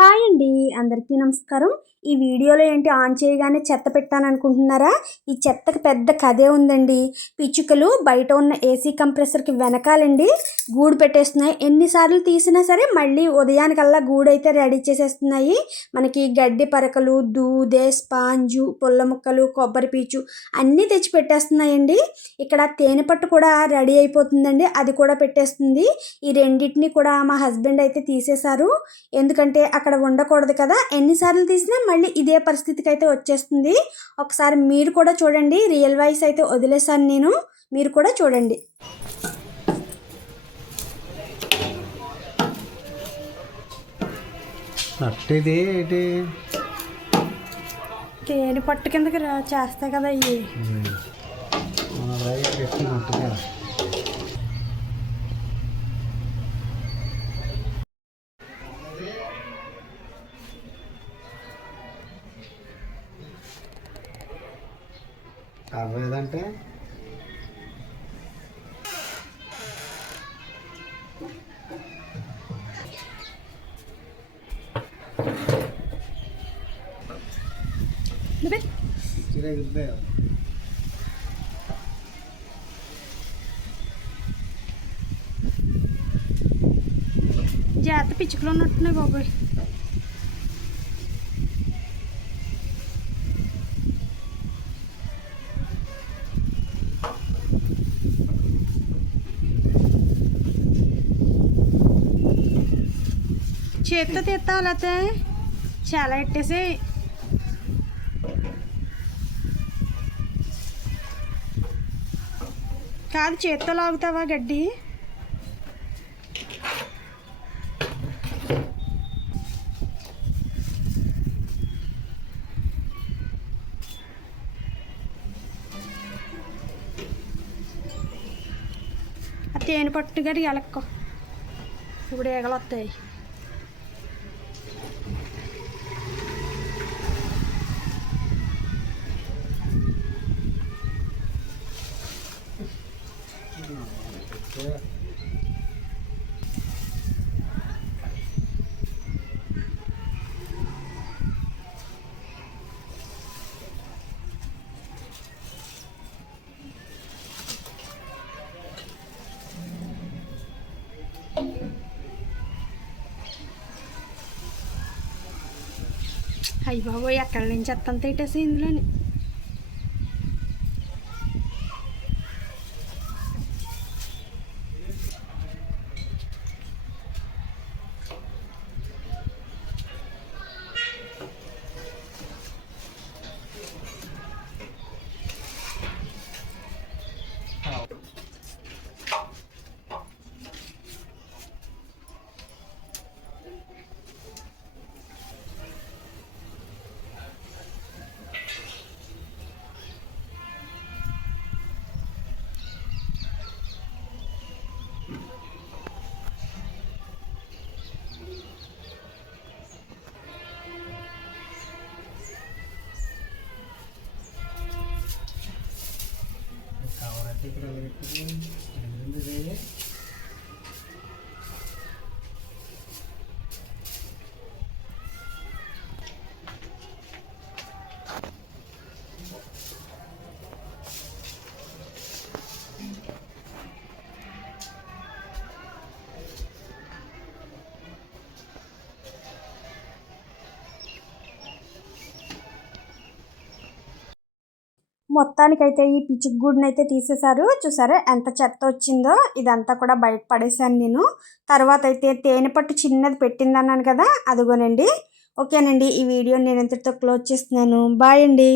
Hi అండి అందరికీ నమస్కారం. ఈ వీడియోలో ఏంటి ఆన్ చేయగానే చెత్త పెట్టాను అనుకుంటున్నారా ఈ చెత్తకి పెద్ద కథే ఉందండి. పిచ్చుకలు బయట ఉన్న ఏసీ కంప్రెసర్కి వెనకాలండి గూడు పెట్టేస్తున్నాయి. ఎన్నిసార్లు తీసినా సరే మళ్ళీ ఉదయానికల్లా గూడు అయితే రెడీ చేసేస్తున్నాయి. మనకి గడ్డి పరకలు దూదే స్పాంజు పుల్ల ముక్కలు కొబ్బరి పీచు అన్నీ తెచ్చి పెట్టేస్తున్నాయండి. ఇక్కడ తేనె పట్టు కూడా రెడీ అయిపోతుందండి అది కూడా పెట్టేస్తుంది. ఈ రెండింటిని కూడా మా హస్బెండ్ అయితే తీసేశారు. ఎందుకంటే అక్కడ ఉండకూడదు కదా. ఎన్నిసార్లు తీసినా మళ్ళీ ఇదే పరిస్థితికి అయితే వచ్చేస్తుంది. ఒకసారి మీరు కూడా చూడండి. రియల్ వాయిస్ అయితే వదిలేశాను నేను. మీరు కూడా చూడండి. తేనె పట్టు కిందకి రా చేస్తాయి కదా ఇవి అవ్వలేదంటే? చిరగిద్దే జాగ్రత్త పిచ్చుకలు ఉన్నట్టున్నాయి బాబాయ్. చేత్తో తీస్తావు లేకపోతే చాలా ఎట్టేసి. కాదు చేత్తో లాగుతావా గడ్డి? ఆ తేనె పట్టు గడి ఎలక్కో. ఇప్పుడు ఈగలు అయ్యి బాబోయ్ ఎక్కడి నుంచి ఎత్తంత ఇటేసి ఇందులోని. 댓글 알려주시고 여러분들의 మొత్తానికైతే ఈ పిచ్చుక గూడుని అయితే తీసేశారు. చూసారా ఎంత చెత్త వచ్చిందో? ఇదంతా కూడా బయట పడేశాను నేను. తర్వాత అయితే తేనె పట్టు చిన్నది పెట్టింది అన్నాను కదా అదిగోనండి. ఓకేనండి ఈ వీడియో నేను ఇంతటితో క్లోజ్ చేస్తున్నాను. బాయ్ అండి.